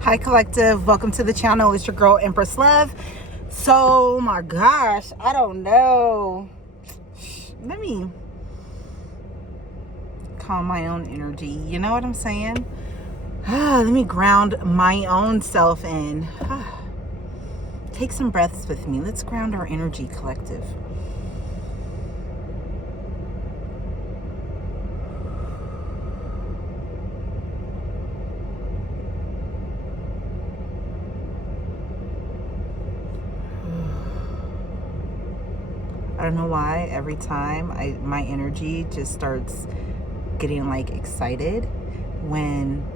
Hi collective, welcome to the channel. It's your girl Empress Love. So my gosh, I don't know, let me calm my own energy, you know what I'm saying? Let me ground my own self in. Take some breaths with me. Let's ground our energy, collective. I don't know why every time my energy just starts getting like excited when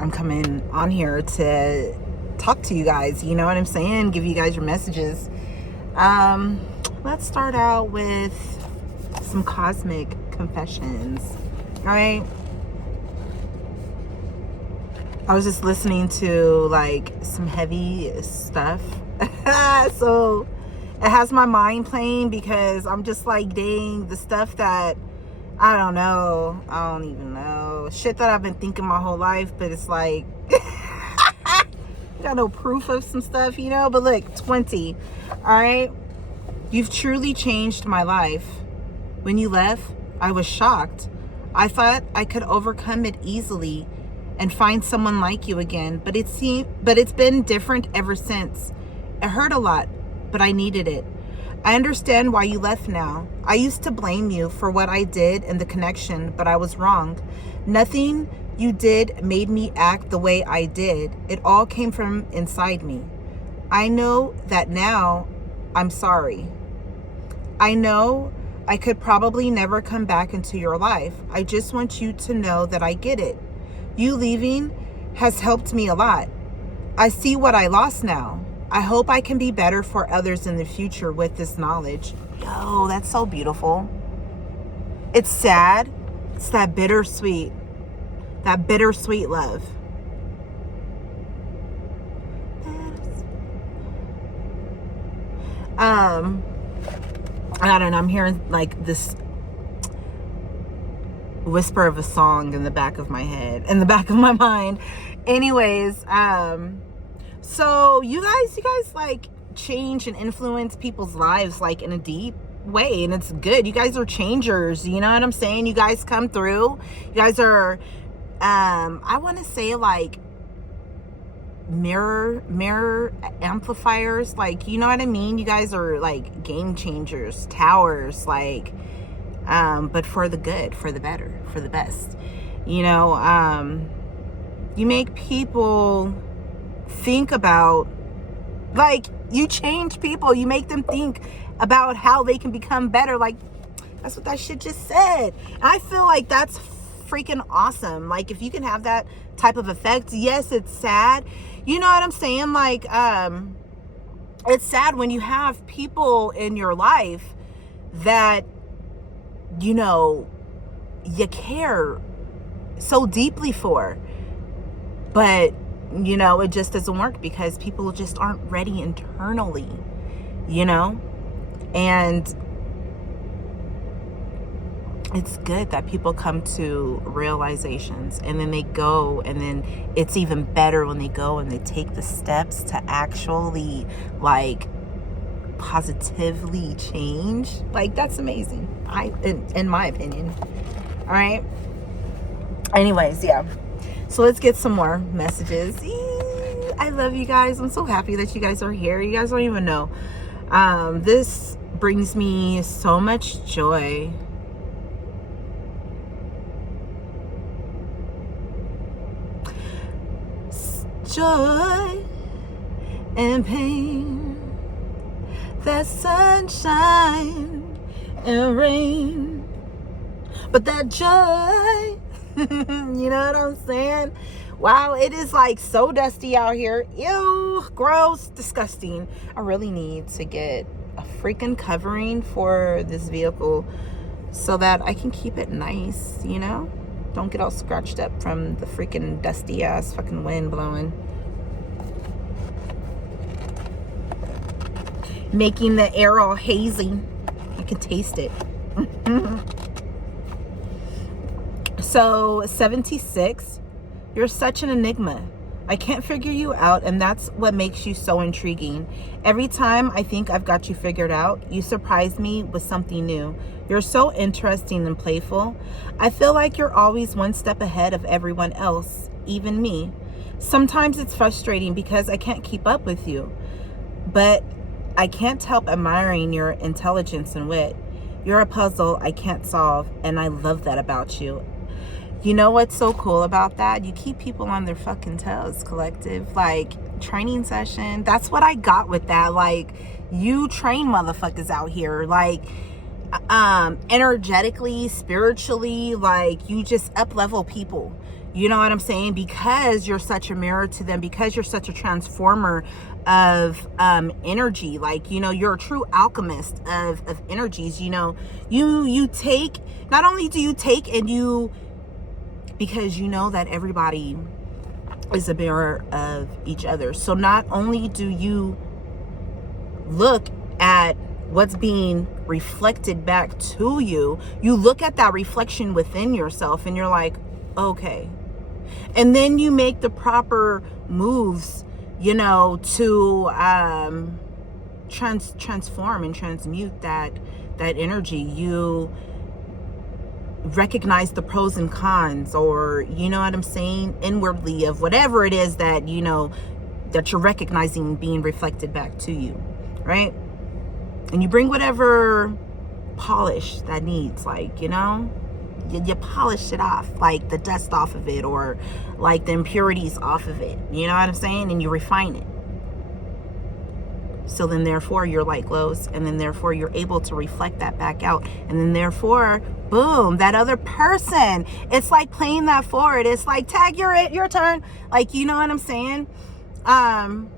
I'm coming on here to talk to you guys, you know what I'm saying? Give you guys your messages. Let's start out with some cosmic confessions. All right. I was just listening to like some heavy stuff. So it has my mind playing because I'm just like, dang, the stuff that I don't even know shit that I've been thinking my whole life, but it's like got no proof of some stuff, you know. But look, 20. All right, you've truly changed my life. When you left, I was shocked. I thought I could overcome it easily and find someone like you again, but it's been different ever since. It hurt a lot, but I needed it. I understand why you left now. I used to blame you for what I did and the connection, but I was wrong. Nothing you did made me act the way I did. It all came from inside me. I know that now. I'm sorry. I know I could probably never come back into your life. I just want you to know that I get it. You leaving has helped me a lot. I see what I lost now. I hope I can be better for others in the future with this knowledge. Yo, that's so beautiful. It's sad. It's that bittersweet love. I don't know, I'm hearing like this whisper of a song in the back of my head, in the back of my mind. Anyways, so you guys like change and influence people's lives like in a deep way, and it's good. You guys are changers, you know what I'm saying? You guys come through. You guys are I want to say like mirror amplifiers, like, you know what I mean? You guys are like game changers, towers, like but for the good, for the better, for the best, you know. You make people think about, like, you change people, you make them think about how they can become better. Like, that's what that shit just said. And I feel like that's freaking awesome. Like, if you can have that type of effect. Yes, it's sad, you know what I'm saying? Like, it's sad when you have people in your life that, you know, you care so deeply for, but you know, it just doesn't work because people just aren't ready internally, you know. And it's good that people come to realizations, and then they go, and then it's even better when they go and they take the steps to actually like positively change. Like, that's amazing, in my opinion. All right, anyways, yeah, so let's get some more messages. I love you guys. I'm so happy that you guys are here. You guys don't even know. This brings me so much joy. Joy and pain, that sunshine and rain, but that joy, you know what I'm saying? Wow, it is like so dusty out here. Ew, gross, disgusting. I really need to get a freaking covering for this vehicle so that I can keep it nice, you know? Don't get all scratched up from the freaking dusty ass fucking wind blowing. Making the air all hazy. I can taste it. So 76 You're such an enigma. I can't figure you out, and that's what makes you so intriguing. Every time I think I've got you figured out, you surprise me with something new. You're so interesting and playful. I feel like you're always one step ahead of everyone else, even me. Sometimes it's frustrating because I can't keep up with you, but I can't help admiring your intelligence and wit. You're a puzzle I can't solve, and I love that about you. You know what's so cool about that? You keep people on their fucking toes, collective. Like, training session. That's what I got with that. Like, you train motherfuckers out here. Like, energetically, spiritually, like, you just up level people. You know what I'm saying? Because you're such a mirror to them, because you're such a transformer of energy. Like, you know, you're a true alchemist of energies. You know, you take, not only do you take and you, because you know that everybody is a mirror of each other. So not only do you look at what's being reflected back to you, you look at that reflection within yourself and you're like, okay. And then you make the proper moves, you know, to transform and transmute that energy. You recognize the pros and cons, or, you know what I'm saying, inwardly, of whatever it is that, you know, that you're recognizing being reflected back to you, right? And you bring whatever polish that needs, like, you know, you polish it off, like the dust off of it, or like the impurities off of it, you know what I'm saying? And you refine it. So then therefore your light glows, and then therefore you're able to reflect that back out, and then therefore, boom, that other person, it's like playing that forward. It's like, tag, your turn. Like, you know what I'm saying? And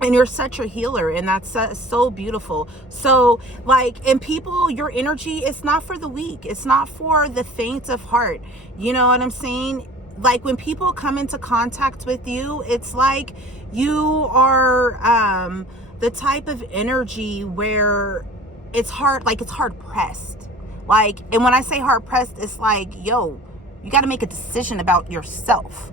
you're such a healer, and that's so beautiful. So, like, and people, your energy, it's not for the weak. It's not for the faint of heart. You know what I'm saying? Like, when people come into contact with you, it's like you are the type of energy where it's hard, like it's hard pressed. Like, and when I say hard pressed, it's like, yo, you got to make a decision about yourself.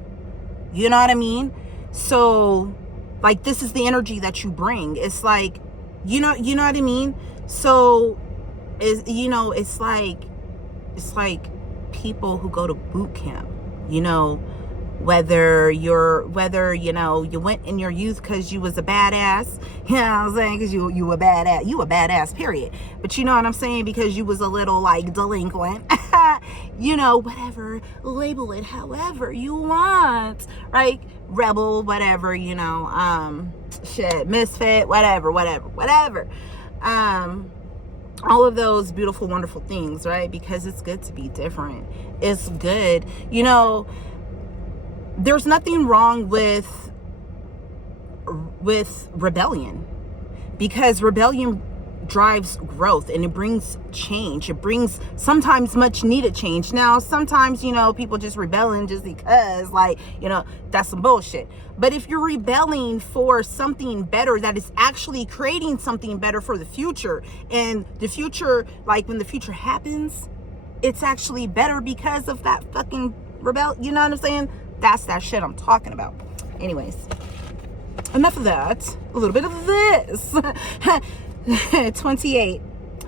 You know what I mean? So, like, this is the energy that you bring. It's like, you know what I mean? So, you know, it's like people who go to boot camp, you know, whether you know, you went in your youth because you was a badass, you know what I'm saying, because you a badass, period. But you know what I'm saying, because you was a little, like, delinquent, you know, whatever, label it however you want, right? Rebel, whatever, you know, shit, misfit, whatever, all of those beautiful, wonderful things, right? Because it's good to be different. It's good, you know. There's nothing wrong with rebellion, because rebellion drives growth and it brings change. It brings sometimes much needed change. Now, sometimes, you know, people just rebelling just because, like, you know, that's some bullshit. But if you're rebelling for something better, that is actually creating something better for the future, and the future, like, when the future happens, it's actually better because of that fucking rebel. You know what I'm saying? That's that shit I'm talking about. Anyways, enough of that. A little bit of this. 28,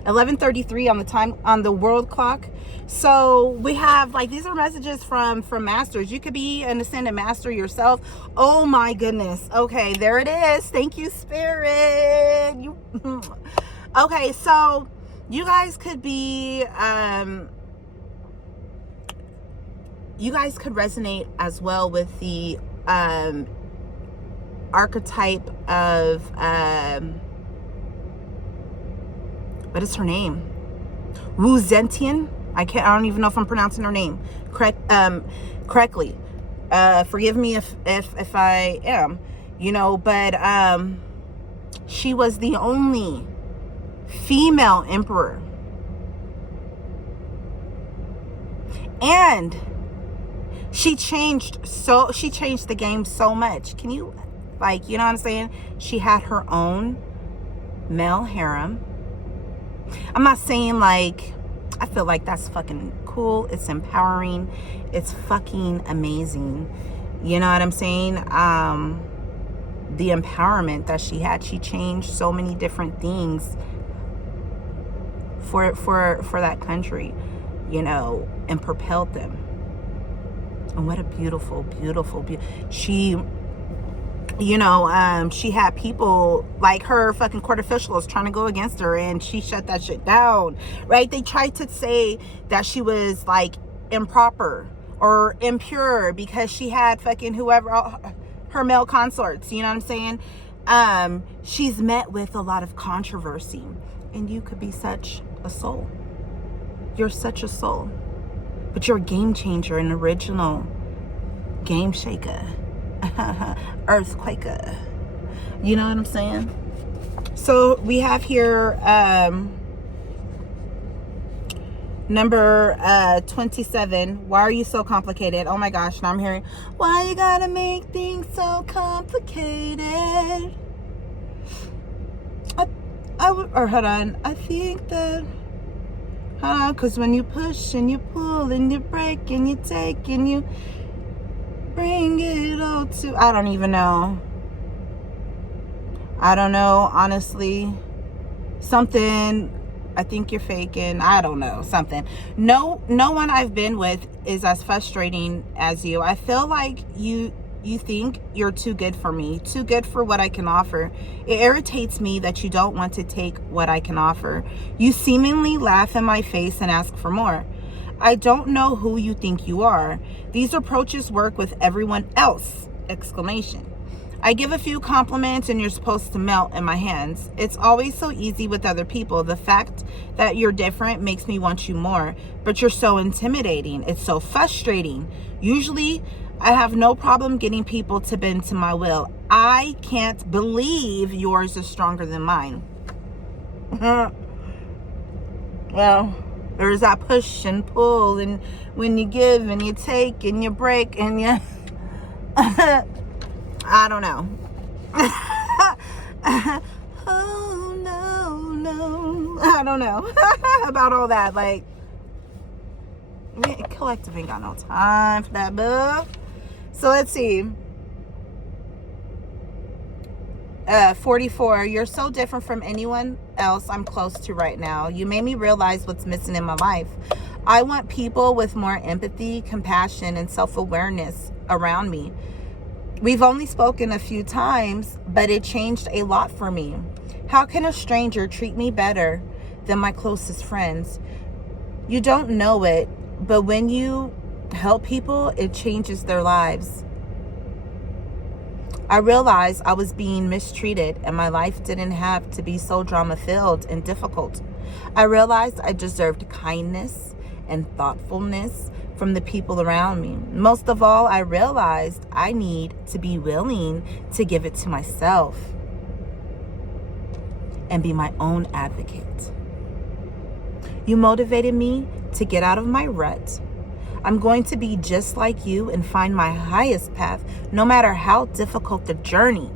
11:33 on the time, on the world clock. So we have, like, these are messages from masters. You could be an ascended master yourself. Oh my goodness. Okay, there it is. Thank you, Spirit. Okay, so you guys could be you guys could resonate as well with the archetype of what is her name? Wu Zetian. I don't even know if I'm pronouncing her name correctly. Forgive me if I am, you know, but she was the only female emperor. And she changed the game so much. Can you, like, you know what I'm saying? She had her own male harem. I'm not saying, like, I feel like that's fucking cool. It's empowering. It's fucking amazing. You know what I'm saying? The empowerment that she had, she changed so many different things for that country, you know, and propelled them. And what a beautiful, she, you know, she had people like her fucking court officials trying to go against her, and she shut that shit down, right? They tried to say that she was like improper or impure because she had fucking whoever, her male consorts, you know what I'm saying? She's met with a lot of controversy, and you could be such a soul. You're such a soul, but you're a game changer, an original game shaker, earthquaker. You know what I'm saying? So we have here number 27. Why are you so complicated? Oh my gosh, now I'm hearing, why you gotta make things so complicated? Hold on, I think that, because when you push and you pull and you break and you take and you bring it all to, I don't even know. I don't know, honestly. Something, I think you're faking. I don't know, something. No one I've been with is as frustrating as you. I feel like you think you're too good for me, too good for what I can offer. It irritates me that you don't want to take what I can offer. You seemingly laugh in my face and ask for more. I don't know who you think you are. These approaches work with everyone else! Exclamation. I give a few compliments and you're supposed to melt in my hands. It's always so easy with other people. The fact that you're different makes me want you more, but you're so intimidating. It's so frustrating. Usually, I have no problem getting people to bend to my will. I can't believe yours is stronger than mine. Well, there's that push and pull, and when you give and you take and you break and you... I don't know. Oh, no. I don't know about all that. Like, collective ain't got no time for that, boo. So let's see. 44. You're so different from anyone else I'm close to right now. You made me realize what's missing in my life. I want people with more empathy, compassion, and self-awareness around me. We've only spoken a few times, but it changed a lot for me. How can a stranger treat me better than my closest friends? You don't know it, but when you help people, it changes their lives. I realized I was being mistreated and my life didn't have to be so drama-filled and difficult. I realized I deserved kindness and thoughtfulness from the people around me. Most of all, I realized I need to be willing to give it to myself and be my own advocate. You motivated me to get out of my rut. I'm going to be just like you and find my highest path, no matter how difficult the journey.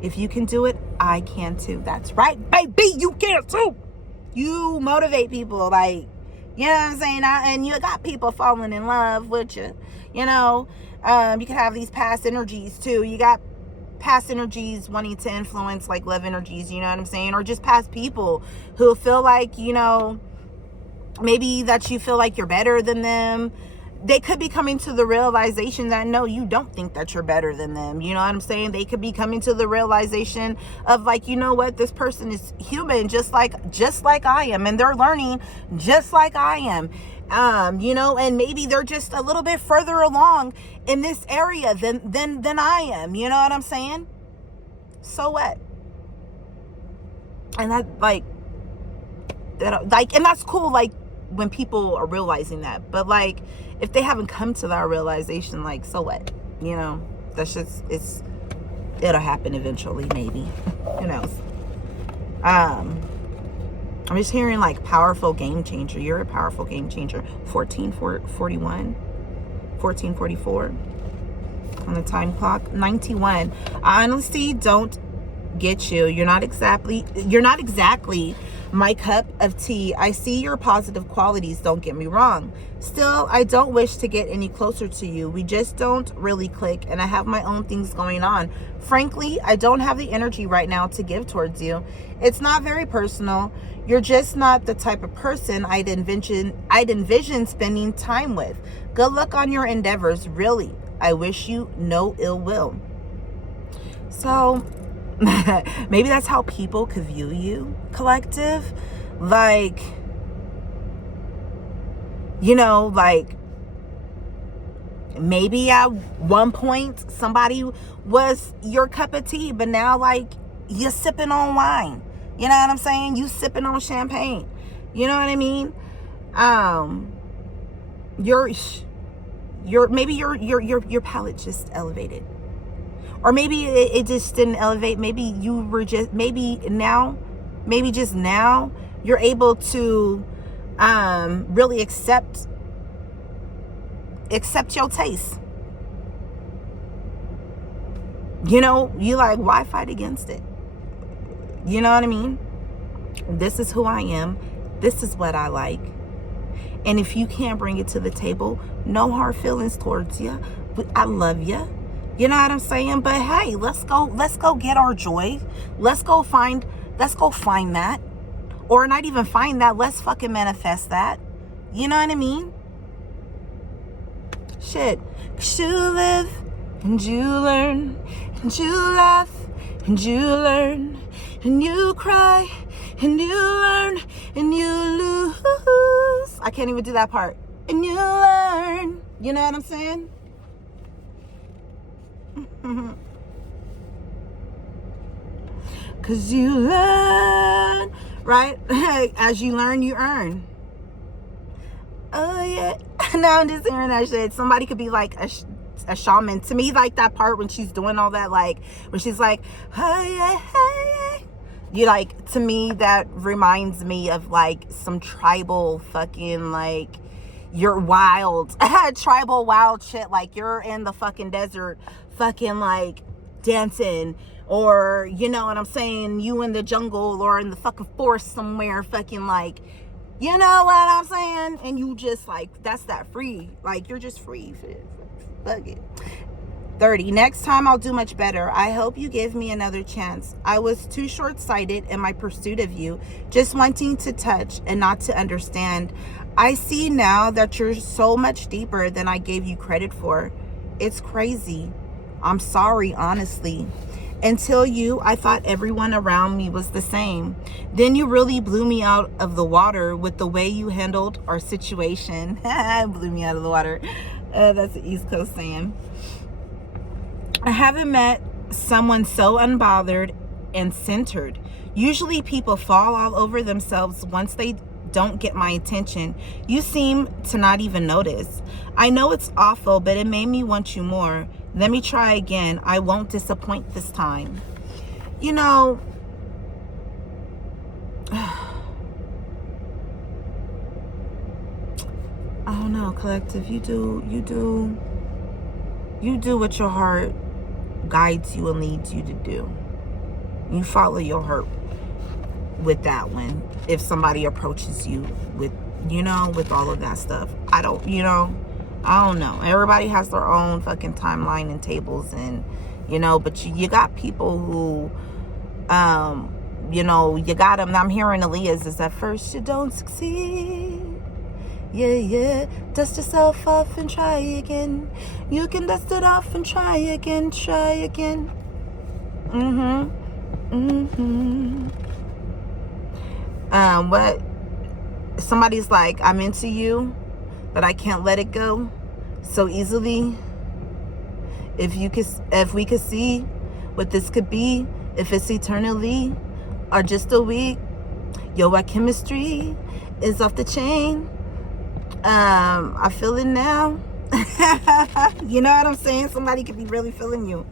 If you can do it, I can too. That's right, baby, you can too. You motivate people, like, you know what I'm saying? And you got people falling in love with you. You know, you can have these past energies too. You got past energies wanting to influence like love energies, you know what I'm saying? Or just past people who feel like, you know, maybe that you feel like you're better than them. They could be coming to the realization that no, you don't think that you're better than them. You know what I'm saying? They could be coming to the realization of like, you know what, this person is human just like I am, and they're learning just like I am. You know, and maybe they're just a little bit further along in this area than I am. You know what I'm saying? So what? And that and that's cool, like, when people are realizing that. But like, if they haven't come to that realization, like, so what? You know, that's just, it'll happen eventually, maybe. Who knows? I'm just hearing like powerful game changer. You're a powerful game changer. 1441, 1444 on the time clock. 91. I honestly don't get you. You're not exactly my cup of tea. I see your positive qualities, don't get me wrong. Still, I don't wish to get any closer to you. We just don't really click, and I have my own things going on. Frankly, I don't have the energy right now to give towards you. It's not very personal. You're just not the type of person I'd envision spending time with. Good luck on your endeavors, really. I wish you no ill will. So maybe that's how people could view you, collective. Like, you know, like maybe at one point somebody was your cup of tea, but now like you're sipping on wine. You know what I'm saying? You sipping on champagne. You know what I mean? Maybe your palate just elevated. Or maybe it just didn't elevate. Maybe you were just, maybe just now, you're able to really accept your taste. You know, you like, why fight against it? You know what I mean? This is who I am. This is what I like. And if you can't bring it to the table, no hard feelings towards you. I love you. You know what I'm saying? But hey, let's go get our joy. Let's go find that. Or not even find that. Let's fucking manifest that. You know what I mean? Shit. 'Cause you live and you learn and you laugh and you learn and you cry and you learn and you lose. I can't even do that part. And you learn. You know what I'm saying? Cause you learn, right? As you learn, you earn. Oh yeah. Now I'm just hearing that shit. Somebody could be like a shaman. To me, like that part when she's doing all that, like when she's like, hey, hey, hey. You like, to me, that reminds me of like some tribal fucking like, you're wild, tribal wild shit. Like you're in the fucking desert fucking like dancing, or you know what I'm saying, you in the jungle or in the fucking forest somewhere fucking like, you know what I'm saying, and you just like, that's that free, like you're just free. Fuck it. 30. Next time I'll do much better. I hope you give me another chance. I was too short-sighted in my pursuit of you, just wanting to touch and not to understand. I see now that you're so much deeper than I gave you credit for. It's crazy. I'm sorry, honestly. Until you, I thought everyone around me was the same. Then you really blew me out of the water with the way you handled our situation. Blew me out of the water. That's the East Coast saying. I haven't met someone so unbothered and centered. Usually people fall all over themselves once they don't get my attention. You seem to not even notice. I know it's awful, but it made me want you more. Let me try again. I won't disappoint this time. You know, I don't know, collective. You do what your heart guides you and leads you to do. You follow your heart with that one. If somebody approaches you with, you know, with all of that stuff, I don't know. Everybody has their own fucking timeline and tables, and you know, but you got people who, you know, you got them. I'm hearing Aaliyah's is at first you don't succeed. Yeah, dust yourself off and try again. You can dust it off and try again. What somebody's like, I'm into you, but I can't let it go so easily. If we could see what this could be, if it's eternally or just a week, yo, our chemistry is off the chain. I feel it now. You know what I'm saying? Somebody could be really feeling you.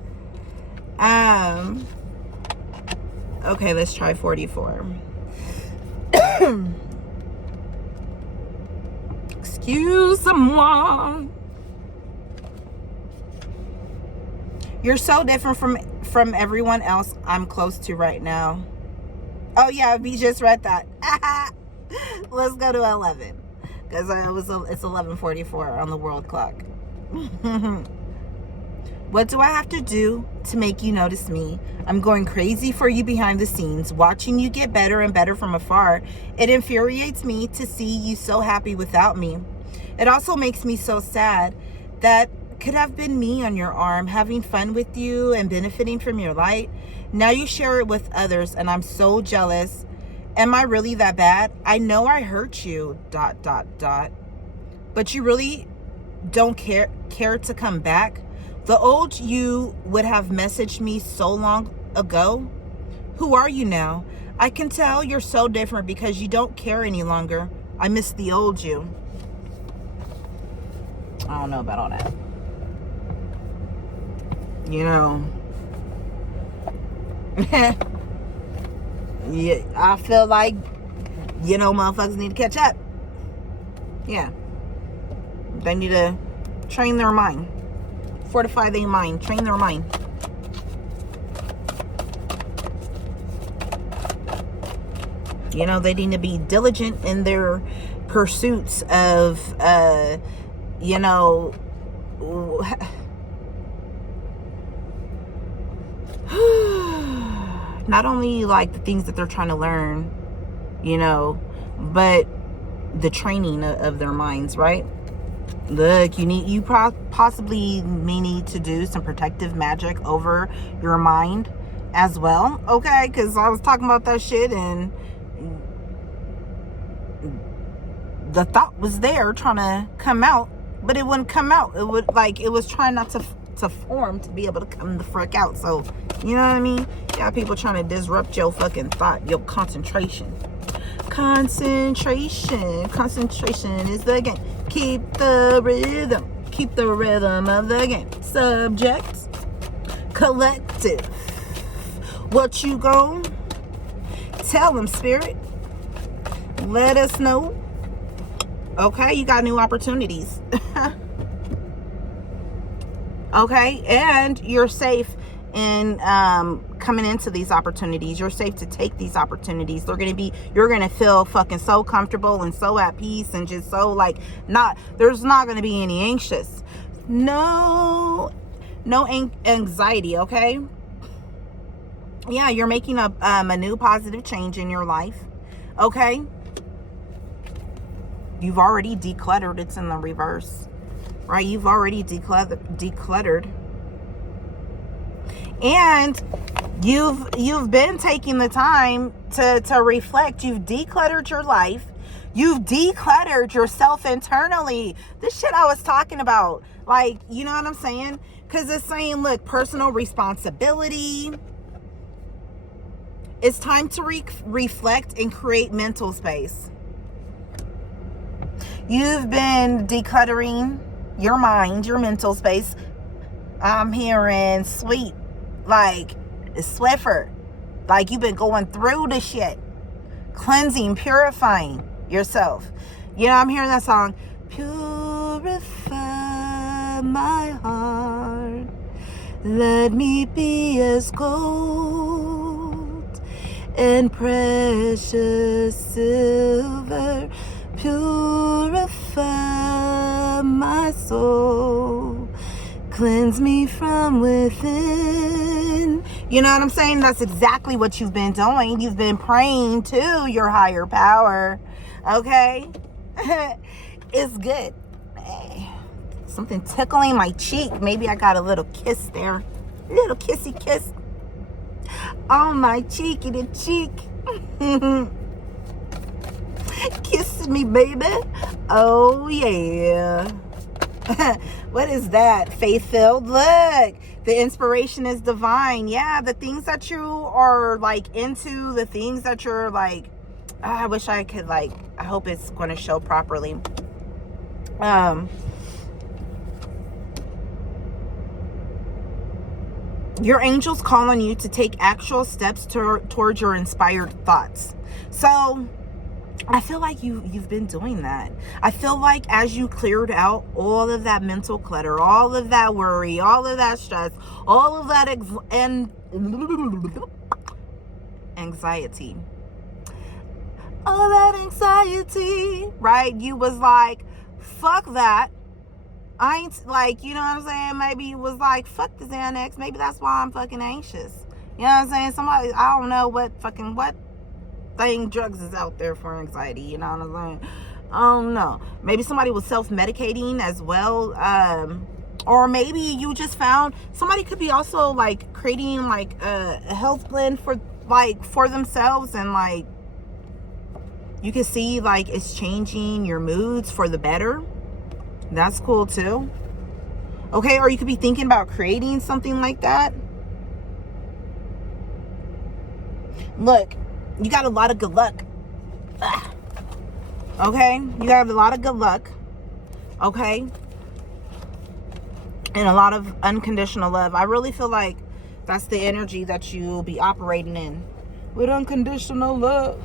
Okay, let's try 44. Excuse someone. You're so different from everyone else I'm close to right now. Oh yeah, we just read that. Let's go to 11, because it's 11:44 on the world clock. What do I have to do to make you notice me? I'm going crazy for you behind the scenes, watching you get better and better from afar. It infuriates me to see you so happy without me. It also makes me so sad. That could have been me on your arm, having fun with you and benefiting from your light. Now you share it with others, and I'm so jealous. Am I really that bad? I know I hurt you, ... But you really don't care to come back? The old you would have messaged me so long ago. Who are you now? I can tell you're so different because you don't care any longer. I miss the old you. I don't know about all that. You know, yeah, I feel like, motherfuckers need to catch up. Yeah. They need to train their mind. Fortify their mind. Train their mind. They need to be diligent in their pursuits of, not only like the things that they're trying to learn, but the training of their minds, right? Look, you possibly may need to do some protective magic over your mind as well, okay? Because I was talking about that shit, and the thought was there trying to come out, but it wouldn't come out. It was trying not to form to be able to come the frick out. So, you know what I mean? You got people trying to disrupt your fucking thought, your concentration. Concentration is the game. Keep the rhythm of the game. Subject, collective. What you gon' tell them, spirit? Let us know. Okay, you got new opportunities. Okay, and you're safe in coming into these opportunities. You're safe to take these opportunities. You're gonna feel fucking so comfortable and so at peace, and just so there's not gonna be any anxious, no anxiety. Okay, yeah, you're making a new positive change in your life. Okay, you've already decluttered. It's in the reverse. Right, you've already decluttered, and you've been taking the time to reflect. You've decluttered your life. You've decluttered yourself internally. This shit I was talking about, you know what I'm saying? Because it's saying, look, personal responsibility. It's time to reflect and create mental space. You've been decluttering your mind, your mental space. I'm hearing sweet, Swiffer. You've been going through the shit. Cleansing, purifying yourself. I'm hearing that song. Purify my heart. Let me be as gold and precious silver. Purify my soul. Cleanse me from within. You know what I'm saying? That's exactly what you've been doing. You've been praying to your higher power. Okay? It's good. Hey, something tickling my cheek. Maybe I got a little kiss there. Little kissy kiss on my cheeky to cheek. Kiss me, baby. Oh, yeah. What is that? Faith-filled? Look, the inspiration is divine. Yeah, the things that you are into, the things that you're I wish I could I hope it's going to show properly. Your angels call on you to take actual steps towards your inspired thoughts. So I feel like you've been doing that. I feel like as you cleared out all of that mental clutter, all of that worry, all of that stress, all of that anxiety, all that anxiety, right? You was like, fuck that. I ain't, like, you know what I'm saying? Maybe you was like, fuck the Xanax. Maybe that's why I'm fucking anxious. You know what I'm saying? Somebody, I don't know what thing drugs is out there for anxiety. You know what I'm saying? I don't know. Maybe somebody was self-medicating as well. Or maybe you just found, somebody could be also like creating like a health blend for themselves, and like you can see like it's changing your moods for the better. That's cool too. Okay, or you could be thinking about creating something like that. Look, you got a lot of good luck. Okay, you got a lot of good luck. Okay, and a lot of unconditional love. I really feel like that's the energy that you'll be operating in, with unconditional love.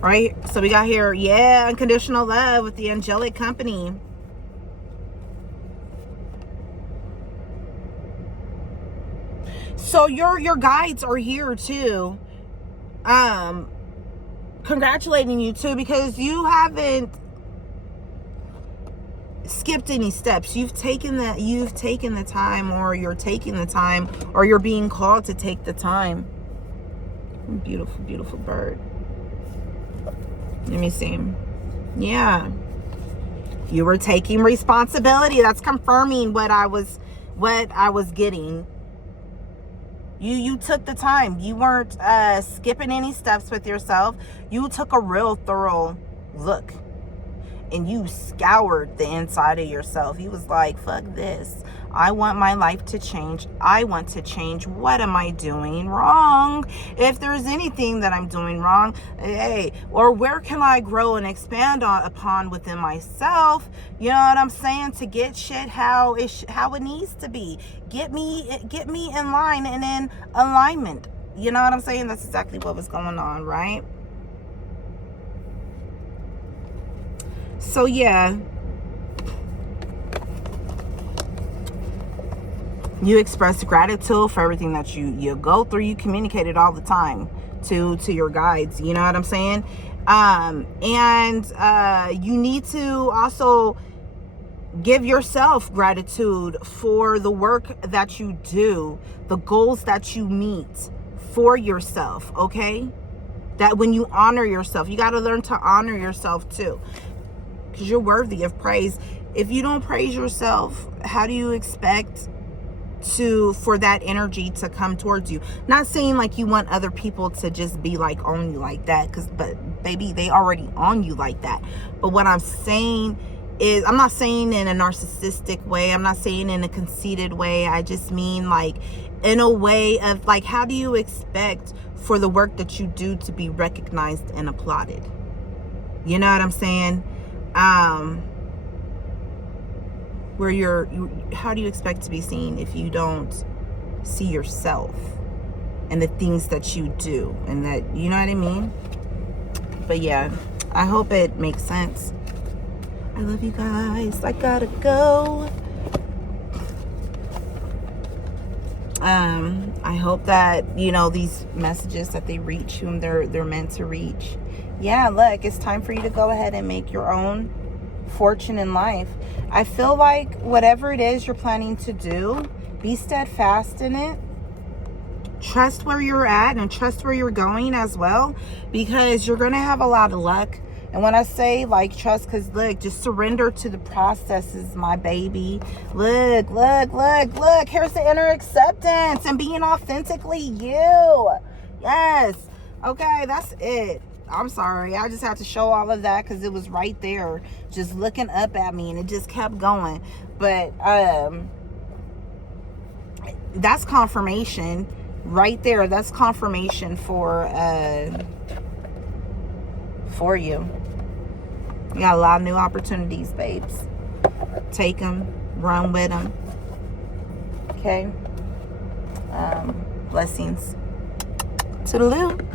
Right? So we got here, yeah, unconditional love with the angelic company. So your guides are here too. Congratulating you too, because you haven't skipped any steps. You've taken the time, or you're taking the time, or you're being called to take the time. Beautiful, beautiful bird. Let me see. Yeah. You were taking responsibility. That's confirming what I was getting. You took the time. You weren't skipping any steps with yourself. You took a real thorough look, and you scoured the inside of yourself. You was like, fuck this. I want my life to change. I want to change. What am I doing wrong? If there's anything that I'm doing wrong, hey, or where can I grow and expand upon within myself? You know what I'm saying? To get shit how it needs to be. Get me in line and in alignment. You know what I'm saying? That's exactly what was going on, right? So yeah, you express gratitude for everything that you go through. You communicate it all the time to your guides. You know what I'm saying? You need to also give yourself gratitude for the work that you do, the goals that you meet for yourself. Okay, that when you honor yourself, you got to learn to honor yourself too, because you're worthy of praise. If you don't praise yourself, how do you expect for that energy to come towards you? Not saying like you want other people to just be like on you like that, but baby, they already on you like that. But what I'm saying is, I'm not saying in a narcissistic way, I'm not saying in a conceited way. I just mean like in a way of like, how do you expect for the work that you do to be recognized and applauded? You know what I'm saying? Where how do you expect to be seen if you don't see yourself and the things that you do, and that, you know what I mean? But yeah, I hope it makes sense. I love you guys. I gotta go. I hope that, you know, these messages, that they reach whom they're meant to reach. Yeah, look, it's time for you to go ahead and make your own fortune in life. I feel like whatever it is you're planning to do, be steadfast in it. Trust where you're at and trust where you're going as well, because you're going to have a lot of luck. And when I say like trust, because look, just surrender to the processes, my baby. Look. Here's the inner acceptance and being authentically you. Yes. Okay, that's it. I'm sorry. I just had to show all of that because it was right there, just looking up at me, and it just kept going. But that's confirmation right there. That's confirmation for you. You got a lot of new opportunities, babes. Take them, run with them. Okay. Blessings. Toodaloo.